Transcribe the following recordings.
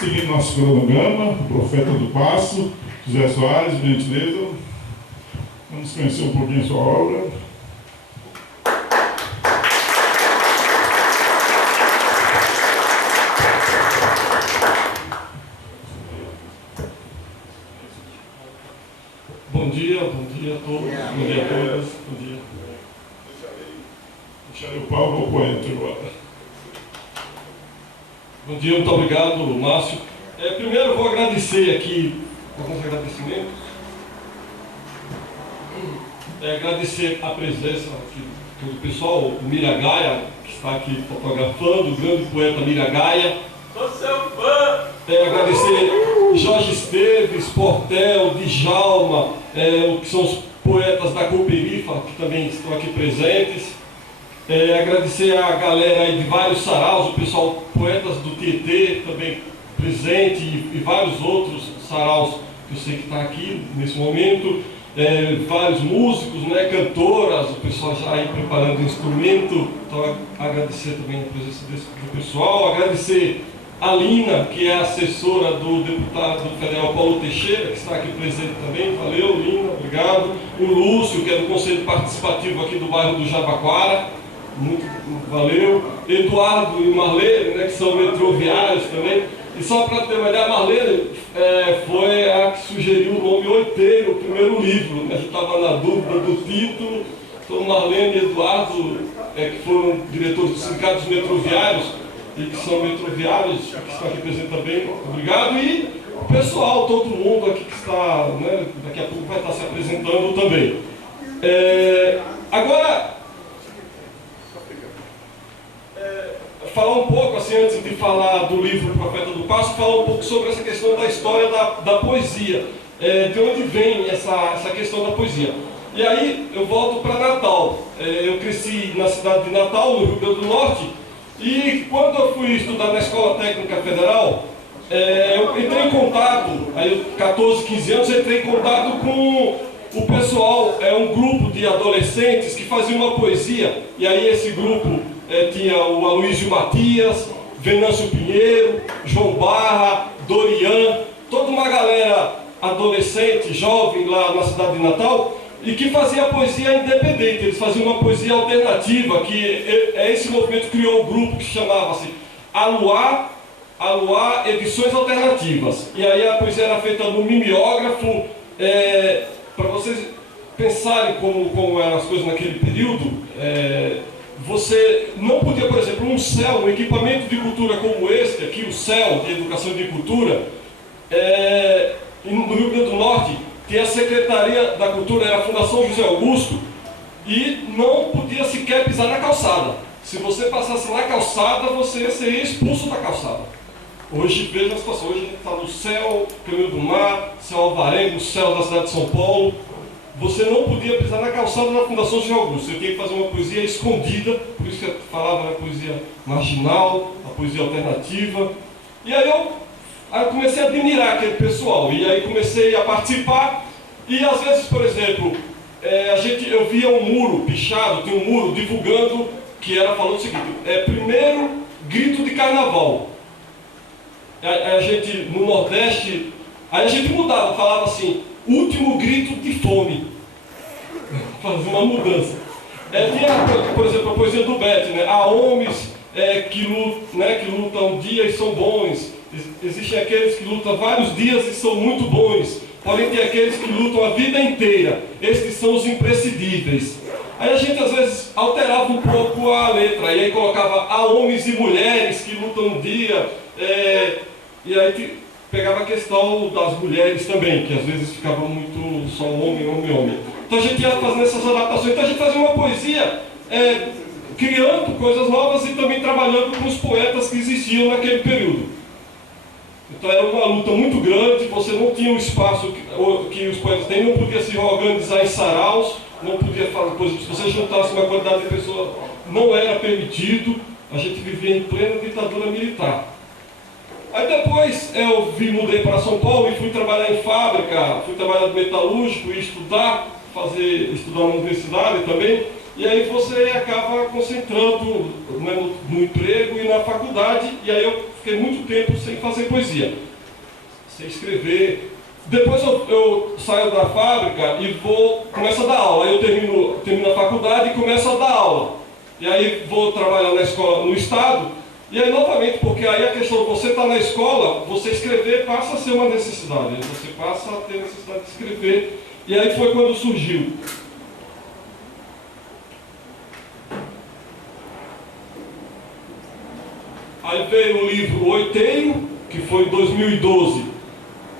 Seguindo nosso cronograma, o Profeta do Passo, José Soares, gentileza. Vamos conhecer um pouquinho a sua obra. Bom dia a todos, bom dia a todas, bom dia. Deixarei o palco ao poeta agora. Bom dia, muito obrigado, Márcio. Primeiro eu vou agradecer aqui, alguns agradecimentos. Agradecer a presença aqui do pessoal, o Miragaia, que está aqui fotografando, o grande poeta Miragaia. Sou seu fã! Agradecer Jorge Esteves, Portel, Djalma, que são os poetas da Cooperifa, que também estão aqui presentes. Agradecer a galera aí de vários saraus, o pessoal, poetas do Tietê também presente e vários outros saraus que eu sei que está aqui nesse momento. Vários músicos, né, cantoras, o pessoal já aí preparando o instrumento. Então agradecer também a presença do pessoal. Agradecer a Lina, que é assessora do deputado federal Paulo Teixeira, que está aqui presente também. Valeu, Lina, obrigado. O Lúcio, que é do Conselho Participativo aqui do bairro do Jabaquara. Muito valeu. Eduardo e Marlene, né, que são metroviários também. E só para ter uma ideia, a Marlene foi a que sugeriu o nome Oiteiro, o primeiro livro. Né? A gente estava na dúvida do título. Então Marlene e Eduardo, que foram diretores dos sindicatos metroviários e que são metroviários, que estão aqui presentes também. Obrigado. E o pessoal, todo mundo aqui que está, né, daqui a pouco vai estar se apresentando também. Agora, falar um pouco, assim, antes de falar do livro Profeta do Passo, falar um pouco sobre essa questão da história da poesia, de onde vem essa questão da poesia. E aí eu volto para Natal. Eu cresci na cidade de Natal, no Rio Grande do Norte, e quando eu fui estudar na Escola Técnica Federal, eu entrei em contato, aí 14, 15 anos, entrei em contato com o pessoal, um grupo de adolescentes que fazia uma poesia, e aí esse grupo tinha o Aloysio Matias, Venâncio Pinheiro, João Barra, Dorian, toda uma galera adolescente, jovem lá na cidade de Natal, e que fazia poesia independente. Eles faziam uma poesia alternativa, que esse movimento criou um grupo que chamava-se Aluá Edições Alternativas. E aí a poesia era feita no mimeógrafo. Para vocês pensarem como eram as coisas naquele período, você não podia, por exemplo, um equipamento de cultura como este aqui, o CEL, de Educação e de Cultura, no Rio Grande do Norte, tinha a Secretaria da Cultura, era a Fundação José Augusto, e não podia sequer pisar na calçada. Se você passasse na calçada, você seria expulso da calçada. Hoje, veja a situação, hoje a gente está no CEL, Caminho do Mar, CEL Alvarengo, CEL da cidade de São Paulo. Você não podia pisar na calçada da Fundação José Augusto, você tinha que fazer uma poesia escondida, por isso que eu falava na poesia marginal, a poesia alternativa. E aí eu comecei a admirar aquele pessoal, e aí comecei a participar, e às vezes, por exemplo, eu via um muro pichado, tinha um muro divulgando, que era falando o seguinte, primeiro grito de carnaval. A gente, no Nordeste, aí a gente mudava, falava assim, último grito de fome. Fazia uma mudança. Tinha, por exemplo, a poesia do Bete, né? Há homens que lutam dias e são bons. Existem aqueles que lutam vários dias e são muito bons. Porém, tem aqueles que lutam a vida inteira. Estes são os imprescindíveis. Aí a gente, às vezes, alterava um pouco a letra. E aí colocava há homens e mulheres que lutam um dia. E aí pegava a questão das mulheres também, que às vezes ficava muito só homem, homem, homem. Então a gente ia fazendo essas adaptações. Então a gente fazia uma poesia criando coisas novas e também trabalhando com os poetas que existiam naquele período. Então era uma luta muito grande, você não tinha o espaço que os poetas têm, não podia se organizar em saraus, não podia fazer, por exemplo, se você juntasse uma quantidade de pessoas, não era permitido, a gente vivia em plena ditadura militar. Aí depois mudei para São Paulo e fui trabalhar em fábrica, fui trabalhar de metalúrgico e estudar na universidade também. e aí você acaba concentrando, né, no emprego e na faculdade, e aí eu fiquei muito tempo sem fazer poesia, sem escrever. Depois eu saio da fábrica e começo a dar aula. Aí eu termino a faculdade e começo a dar aula. E aí vou trabalhar na escola, no estado. E aí novamente, porque aí a questão de você estar na escola, você escrever passa a ser uma necessidade. Você passa a ter necessidade de escrever. E aí foi quando surgiu. Aí veio o livro Oiteiro, que foi em 2012.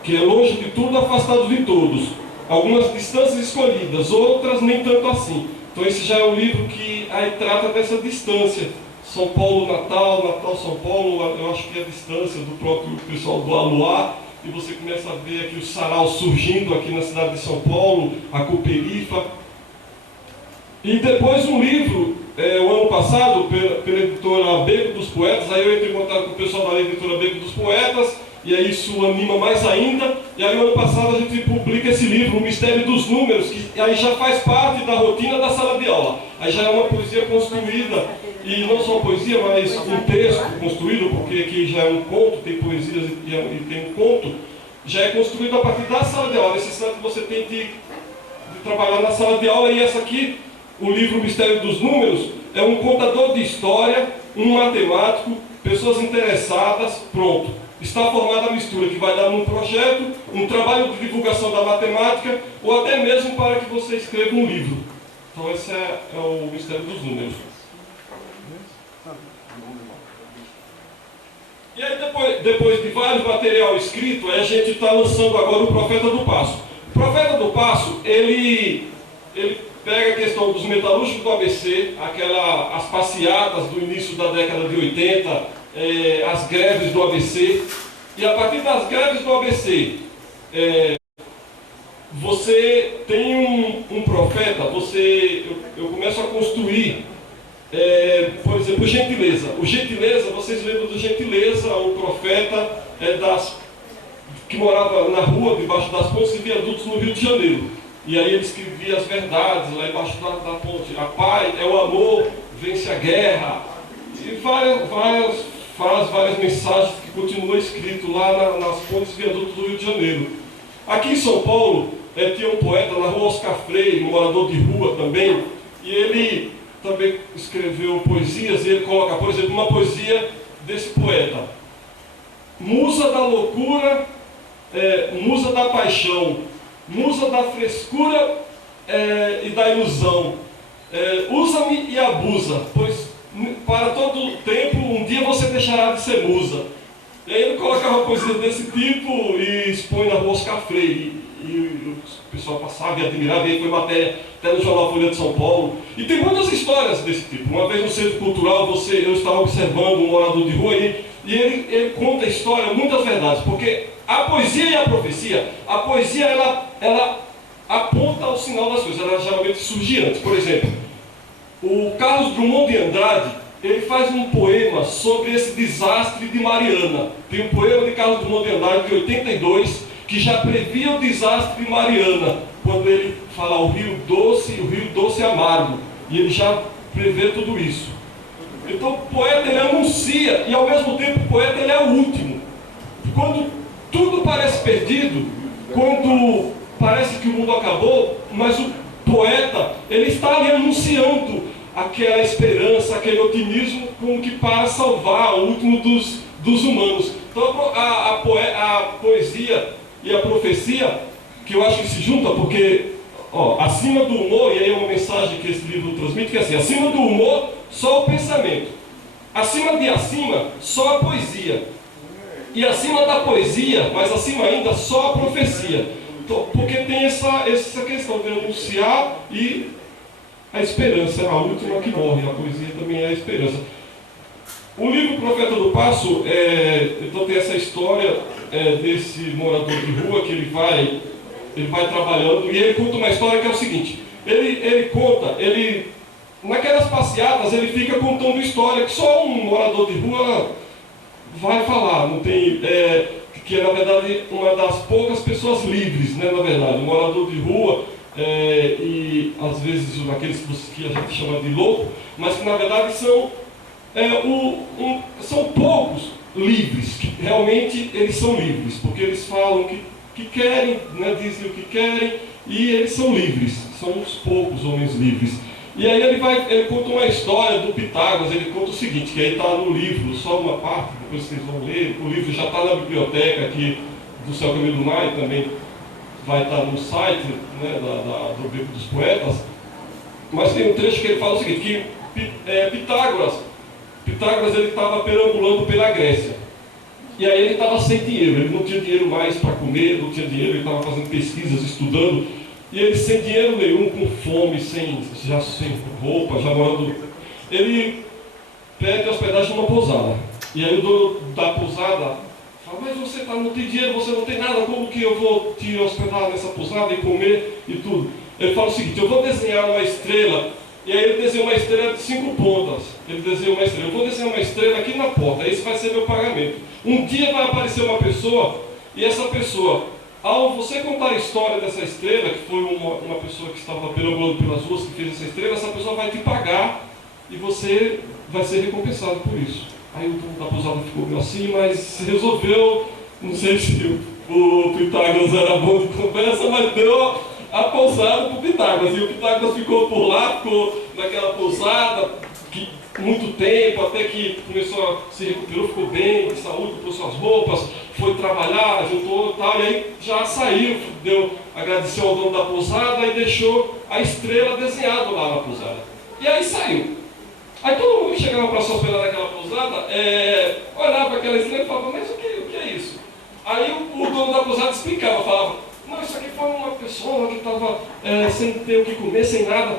Que é longe de tudo, afastado de todos. Algumas distâncias escolhidas, outras nem tanto assim. Então esse já é um livro que aí trata dessa distância. São Paulo, Natal, Natal, São Paulo, eu acho que é a distância do próprio pessoal do Aluá. E você começa a ver aqui o sarau surgindo aqui na cidade de São Paulo, a Cooperifa. E depois um livro, o ano passado, pela editora Beco dos Poetas, aí eu entrei em contato com o pessoal da editora Beco dos Poetas, e aí isso anima mais ainda. E aí, o ano passado, a gente publica esse livro, O Mistério dos Números, que aí já faz parte da rotina da sala de aula. Aí já é uma poesia construída, e não só poesia, mas um texto construído, porque aqui já é um conto, tem poesias e tem um conto, já é construído a partir da sala de aula. A necessidade que você tem de trabalhar na sala de aula. E essa aqui, o livro O Mistério dos Números, é um contador de história, um matemático, pessoas interessadas, pronto. Está formada a mistura que vai dar num projeto, um trabalho de divulgação da matemática, ou até mesmo para que você escreva um livro. Então esse é o Mistério dos Números. E aí depois de vários material escrito, a gente está lançando agora o Profeta do Passo. O Profeta do Passo, ele pega a questão dos metalúrgicos do ABC, as passeatas do início da década de 80, as greves do ABC, e a partir das greves do ABC, você tem um profeta, eu começo a construir, por exemplo, o Gentileza. O Gentileza, vocês lembram do Gentileza, o profeta que morava na rua, debaixo das pontes e viadutos no Rio de Janeiro. E aí ele escrevia as verdades lá embaixo da ponte. A paz é o amor, vence a guerra. E várias mensagens que continuam escritas lá nas pontes e viadutos do Rio de Janeiro. Aqui em São Paulo, tinha um poeta na rua Oscar Freire, um morador de rua também, e ele também escreveu poesias, e ele coloca, por exemplo, uma poesia desse poeta: musa da loucura, musa da paixão, musa da frescura e da ilusão, usa-me e abusa, pois para todo tempo um dia você deixará de ser musa. E aí ele coloca uma poesia desse tipo e expõe na rua Oscar Freire. E o pessoal passava e admirava, e aí foi matéria até no jornal Folha de São Paulo. E tem muitas histórias desse tipo. Uma vez no Centro Cultural, eu estava observando um morador de rua e ele conta a história, muitas verdades, porque a poesia e a profecia, a poesia ela aponta ao sinal das coisas, ela geralmente surge antes. Por exemplo, o Carlos Drummond de Andrade, ele faz um poema sobre esse desastre de Mariana. Tem um poema de Carlos Drummond de Andrade de 82, que já previa o desastre de Mariana, quando ele fala o rio doce e amargo, e ele já prevê tudo isso. Então o poeta ele anuncia, e ao mesmo tempo o poeta ele é o último. Quando tudo parece perdido, quando parece que o mundo acabou, mas o poeta ele está ali anunciando aquela esperança, aquele otimismo com que para salvar o último dos humanos. Então a poesia e a profecia, que eu acho que se junta, porque acima do humor, e aí é uma mensagem que esse livro transmite, que é assim: acima do humor, só o pensamento, acima de acima, só a poesia, e acima da poesia, mas acima ainda, só a profecia. Então, porque tem essa questão de anunciar e a esperança é a última que morre, a poesia também é a esperança. O livro Profeta do Passo, então tem essa história desse morador de rua que ele vai trabalhando, e ele conta uma história que é o seguinte: ele conta, naquelas passeatas ele fica contando história que só um morador de rua vai falar, não tem, que é na verdade uma das poucas pessoas livres, né, na verdade. O morador de rua e às vezes daqueles que a gente chama de louco, mas que na verdade são poucos livres, que realmente eles são livres, porque eles falam o que querem, né, dizem o que querem, e eles são livres, são uns poucos homens livres. E aí ele conta uma história do Pitágoras. Ele conta o seguinte, que aí está no livro, só uma parte, depois vocês vão ler, o livro já está na biblioteca aqui do Céu Caminho do Mar, e também vai estar no site, né, do Beco dos Poetas, mas tem um trecho que ele fala o seguinte, que Pitágoras ele estava perambulando pela Grécia, e aí ele estava sem dinheiro, ele não tinha dinheiro mais para comer, não tinha dinheiro, ele estava fazendo pesquisas, estudando, e ele sem dinheiro nenhum, com fome, sem roupa, já morando, ele pede hospedagem numa pousada, e aí o dono da pousada fala, mas você não tem dinheiro, você não tem nada, como que eu vou te hospedar nessa pousada e comer e tudo? Ele fala o seguinte, eu vou desenhar uma estrela, e aí ele desenha uma estrela de 5 pontas, eu vou desenhar uma estrela aqui na porta, esse vai ser meu pagamento. Um dia vai aparecer uma pessoa, e essa pessoa, ao você contar a história dessa estrela, que foi uma pessoa que estava perambulando pelas ruas, que fez essa estrela, essa pessoa vai te pagar, e você vai ser recompensado por isso. Aí o dono da pousada ficou meio assim, mas resolveu, não sei se o Pitágoras era bom de conversa, mas deu a pousada para o Pitágoras. E o Pitágoras ficou por lá, ficou naquela pousada muito tempo, até que começou a se recuperou, ficou bem, de saúde, comprou suas roupas, foi trabalhar, juntou e tal, e aí já saiu, agradeceu ao dono da pousada e deixou a estrela desenhada lá na pousada. E aí saiu. Aí todo mundo que chegava para se hospedar naquela pousada, olhava para aquela estrela e falava, mas o que é isso? Aí o dono da pousada explicava, falava, não, isso aqui foi uma pessoa que estava sem ter o que comer, sem nada,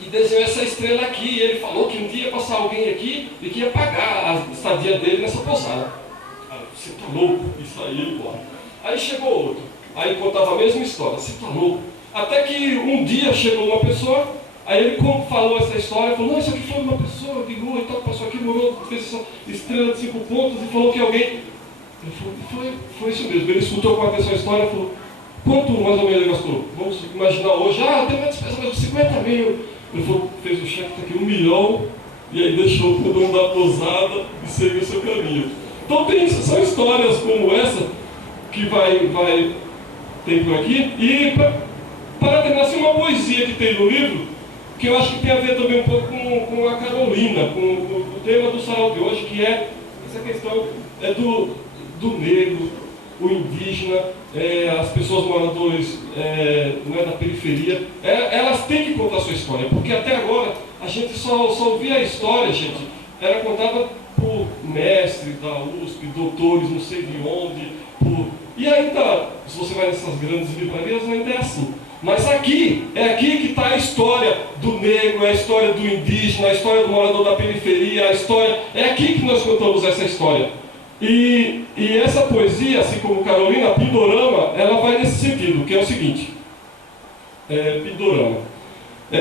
e desenhou essa estrela aqui, e ele falou que um dia ia passar alguém aqui e que ia pagar a estadia dele nessa pousada. Aí, você tá louco? E saiu embora. Aí chegou outro, aí contava a mesma história, você tá louco? Até que um dia chegou uma pessoa. Aí ele falou essa história, falou, não, isso aqui foi uma pessoa de rua e tal, passou aqui, morou, fez essa estrela de 5 pontos e falou que alguém... Ele falou, foi isso mesmo. Ele escutou com atenção a história e falou, quanto mais ou menos ele gastou? Vamos imaginar hoje, tem uma despesa mesmo, 50 mil. Ele falou, fez o cheque, está aqui 1 milhão, e aí deixou o dono da pousada e seguiu o seu caminho. Então são histórias como essa que tem por aqui. E para terminar, assim, uma poesia que tem no livro, que eu acho que tem a ver também um pouco com a Carolina, com o tema do sarau de hoje, que é essa questão do negro, o indígena, as pessoas moradoras da periferia. Elas têm que contar a sua história, porque até agora a gente só ouvia a história, gente, era contada por mestres da USP, doutores não sei de onde, e ainda, se você vai nessas grandes livrarias, ainda é assim. Mas aqui que está a história do negro, a história do indígena, a história do morador da periferia, é aqui que nós contamos essa história. E essa poesia, assim como Carolina, Pindorama, ela vai nesse sentido, que é o seguinte, Pindorama.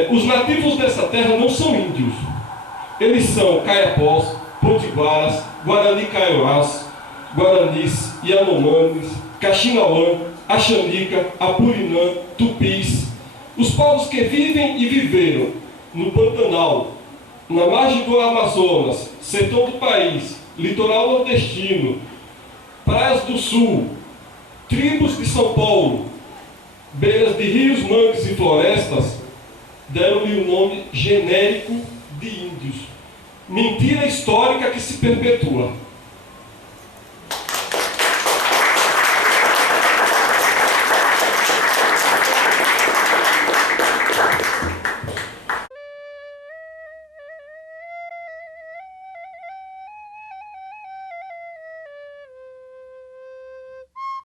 Os nativos dessa terra não são índios, eles são caiapós, potiguaras, guarani-kaiowás, guaranis, yanomamis, caxinauã, Axanica, Apurinã, Tupis, os povos que vivem e viveram no Pantanal, na margem do Amazonas, sertão do país, litoral nordestino, praias do sul, tribos de São Paulo, beiras de rios, mangues e florestas, deram-lhe o nome genérico de índios. Mentira histórica que se perpetua.